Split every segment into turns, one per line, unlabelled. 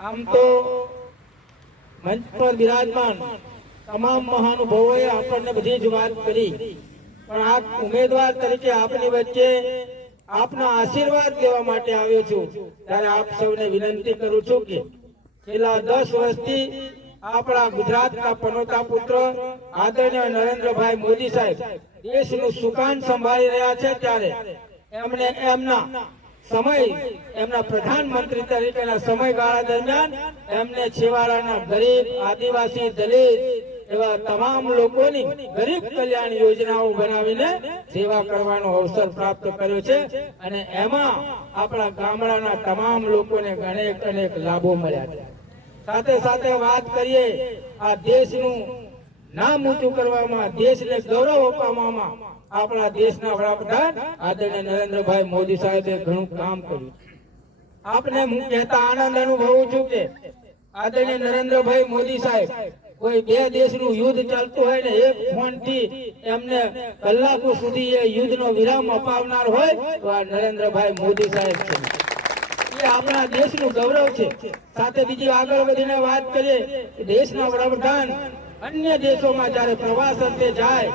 આમ તો મંચ પર બિરાજમાન તમામ મહાનુભાવોએ આપણને બધી જ વાત કરી. પણ આ ઉમેદવાર તરીકે આપની વચ્ચે આપના આશીર્વાદ લેવા માટે આવ્યો છું. ત્યારે આપ સૌને વિનંતી કરું છું કે છેલ્લા દસ વર્ષથી આપણા ગુજરાતના પનોતા પુત્ર આદરણીય નરેન્દ્રભાઈ મોદી સાહેબ દેશનું સુકાન સંભાળી રહ્યા છે ત્યારે એમને એમના સમય એમના પ્રધાનમંત્રી તરીકેના સમયગાળા દરમિયાન એમને છેવાડાના ગરીબ આદિવાસી દલિત એવા તમામ લોકોની ગરીબ કલ્યાણ યોજનાઓ બનાવીને સેવા કરવાનો અવસર પ્રાપ્ત કર્યો છે અને એમાં આપણા ગામડાના તમામ લોકોને અનેક અનેક લાભો મળ્યા છે. સાથે સાથે વાત કરીએ, આ દેશનું નામ ઊંચું કરવામાં, દેશને ગૌરવ અપાવવામાં આપણા દેશના વડાપ્રધાન આદરણીય નરેન્દ્રભાઈ મોદી સાહેબે ઘણું કામ કર્યું. આપને હું કહેતા આનંદ અનુભવું છું કે આદરણીય નરેન્દ્રભાઈ મોદી સાહેબ, કોઈ બે દેશનું યુદ્ધ ચાલતું હોય ને એક ફોનથી એમને કલાકો સુધી એ યુદ્ધનો વિરામ અપાવનાર હોય તો આ નરેન્દ્રભાઈ મોદી સાહેબ છે. એ આપણા દેશનું ગૌરવ છે. સાથે બીજી આગળ વધીને વાત કરીએ દેશના વડાપ્રધાન અન્ય દેશોમાં જ્યારે પ્રવાસ અંતે જાય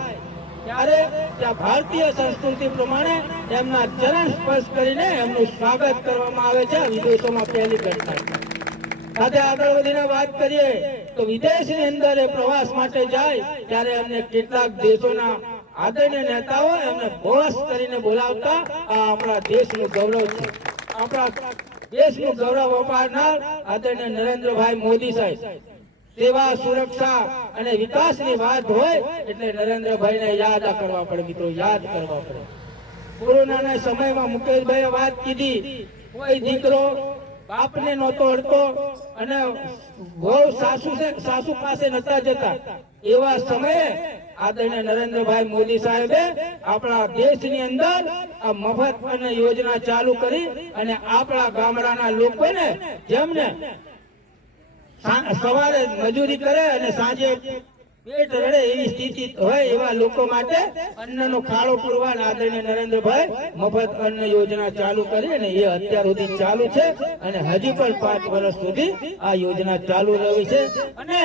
ત્યારે ત્યાં ભારતીય સંસ્કૃતિ પ્રમાણે એમના ચરણ સ્પર્શ કરીને એમનું સ્વાગત કરવામાં આવે છે વિદેશોમાં પહેલી ઘટના. સાથે આગળ વધીને વાત કરીએ તો વિદેશની અંદર એ પ્રવાસ માટે જાય ત્યારે એમને કેટલાક દેશોના આદરણીય નેતાઓ એમને બોસ કરીને બોલાવતા આ આપણા દેશનું ગૌરવ છે. આપણા દેશનું ગૌરવ અપાવનાર આદરણીય નરેન્દ્રભાઈ મોદી સાહેબ. સેવા, સુરક્ષા અને વિકાસની વાત હોય એટલે નરેન્દ્રભાઈને યાદ કરવા પડે, મિત્રો, યાદ કરવા પડે. કોરોનાના સમયમાં મુકેશભાઈએ વાત કીધી કોઈ દીકરો, બાપને નહોતો અડતો અને વહુ સાસુ સાસુ પાસે નતા જતા. એવા સમયે આદરણીય નરેન્દ્રભાઈ મોદી સાહેબે આપણા દેશની અંદર આ મફત યોજના ચાલુ કરી અને આપણા ગામડાના લોકોને જેમને સવારે મજૂરી કરે અને સાંજે પેટ રડે એવી સ્થિતિ હોય એવા લોકો માટે અન્નનો ખાડો પૂરવા આદરણીય નરેન્દ્રભાઈ મફત અન્ન યોજના ચાલુ કરી અને એ અત્યાર સુધી ચાલુ છે અને હજી પણ પાંચ વર્ષ સુધી આ યોજના ચાલુ રહી છે. અને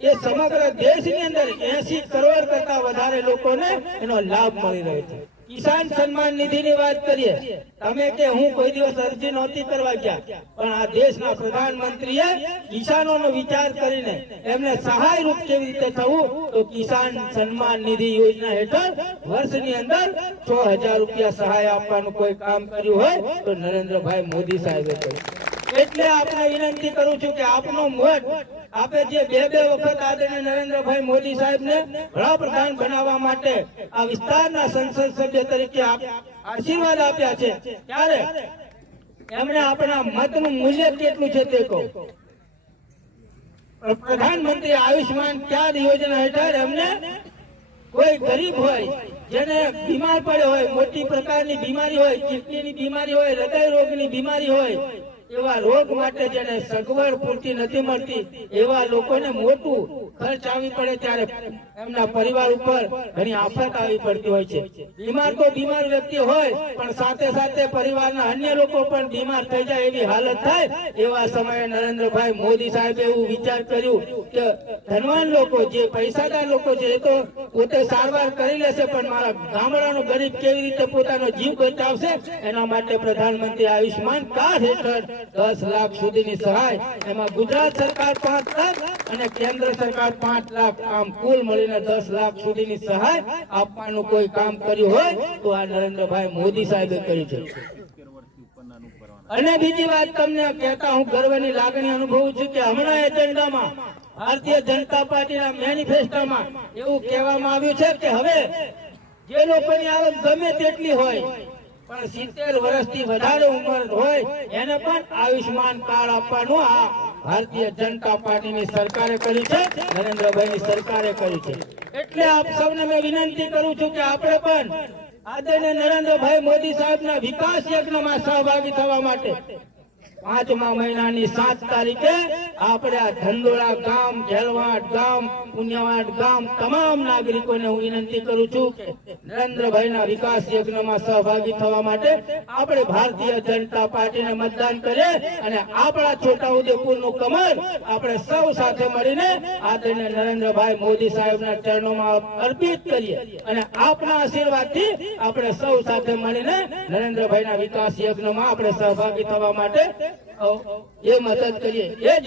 એ સમગ્ર દેશની અંદર એસી કરોડ કરતા વધારે લોકોને એનો લાભ મળી રહ્યો છે. કિસાન સન્માન નિધિની વાત કરીએ, તમે કે હું કોઈ દિવસ અરજી નહોતી કરવા ગયા, પણ આ દેશના પ્રધાનમંત્રીએ કિસાનોનો વિચાર કરીને એમને સહાય રૂપ કેવી રીતે થવું, તો કિસાન સન્માન નિધિ યોજના હેઠળ વર્ષની અંદર છ હજાર રૂપિયા સહાય આપવાનું કોઈ કામ કર્યું હોય, તો નરેન્દ્રભાઈ મોદી સાહેબે કર્યું. એટલે આપણે વિનંતી કરું છું કે આપનો મત આપે જે બે બે વખત આદરણીય નરેન્દ્રભાઈ મોદી સાહેબને વડાપ્રધાન બનાવવા માટે આ વિસ્તારના સંસદ સભ્ય તરીકે આશીર્વાદ આપ્યા છે. ત્યારે એમણે આપણા મતનું મૂલ્ય કેટલું છે તે કહો. પ્રધાનમંત્રી આયુષ્માન કાર્ડ યોજના હેઠળ એમને કોઈ ગરીબ હોય, જેને બીમાર પડ્યો હોય, મોટી પ્રકારની બીમારી હોય કિડનીની બીમારી હોય હૃદય રોગની બીમારી હોય એવા રોગ માટે જેને સગવડ પૂરતી નથી મળતી, એવા લોકોને મોટું ખર્ચ આવી પડે ત્યારે એમના પરિવાર ઉપર ઘણી આફત આવી પડતી હોય છે. બીમાર તો બીમાર વ્યક્તિ હોય, પણ સાથે સાથે પરિવારના અન્ય લોકો પણ બીમાર થઈ જાય એવી હાલત થાય, એવા સમયે નરેન્દ્રભાઈ મોદી સાહેબે એવું વિચાર કર્યું કે ધનવાન લોકો જે પૈસાદાર લોકો છે, એ તો પોતે સારવાર કરી લેશે, પણ મારા ગામડાનો ગરીબ કેવી રીતે પોતાનો જીવ બચાવશે? એના માટે પ્રધાનમંત્રી આયુષ્માન કાર્ડ હેઠળ દસ લાખ સુધીની સહાય. એમાં ગુજરાત સરકાર પાંચ લાખ અને કેન્દ્ર સરકાર પાંચ લાખ આમ કુલ મળીને દસ લાખ સુધીની સહાય આપવાનું કોઈ કામ કર્યું હોય તો આ નરેન્દ્રભાઈ મોદી સાહેબે કર્યું છે. અને બીજી વાત તમને કહેતા હું ગર્વની લાગણી અનુભવું છું કે હમણાં એજન્ડામાં ભારતીય જનતા પાર્ટીના મેનિફેસ્ટોમાં એવું કહેવામાં આવ્યું છે કે હવે જે લોકોની આવક ગમે તેટલી હોય, પણ સિત્તેર વર્ષથી વધારે ઉંમર હોય, એને પણ આયુષ્માન કાર્ડ આપવાનું આ ભારતીય જનતા પાર્ટીની સરકારે કરી છે, નરેન્દ્રભાઈની સરકારે કરી છે. એટલે આપ સૌને મેં વિનંતી કરું છું કે આપણે પણ આદરણીય નરેન્દ્રભાઈ મોદી સાહેબના વિકાસ યજ્ઞમાં સહભાગી થવા માટે પાંચમા મહિનાની સાત તારીખે આપણે ધંધોળા ગામ જેલવાડ ગામ પુણ્યવાડ ગામ, તમામ નાગરિકોને હું વિનંતી કરું છું કે નરેન્દ્રભાઈના વિકાસ યજ્ઞમાં સહભાગી થવા માટે આપણે ભારતીય જનતા પાર્ટીને મતદાન કરીએ અને આપણા છોટાઉદેપુરનું કમર આપણે સૌ સાથે મળીને આદરણીય નરેન્દ્રભાઈ મોદી સાહેબના ચરણોમાં અર્પિત કરીએ અને આપના આશીર્વાદથી આપણે સૌ સાથે મળીને નરેન્દ્રભાઈના વિકાસ યજ્ઞમાં આપણે સહભાગી થવા માટે એ મદદ કરીએ. એ જ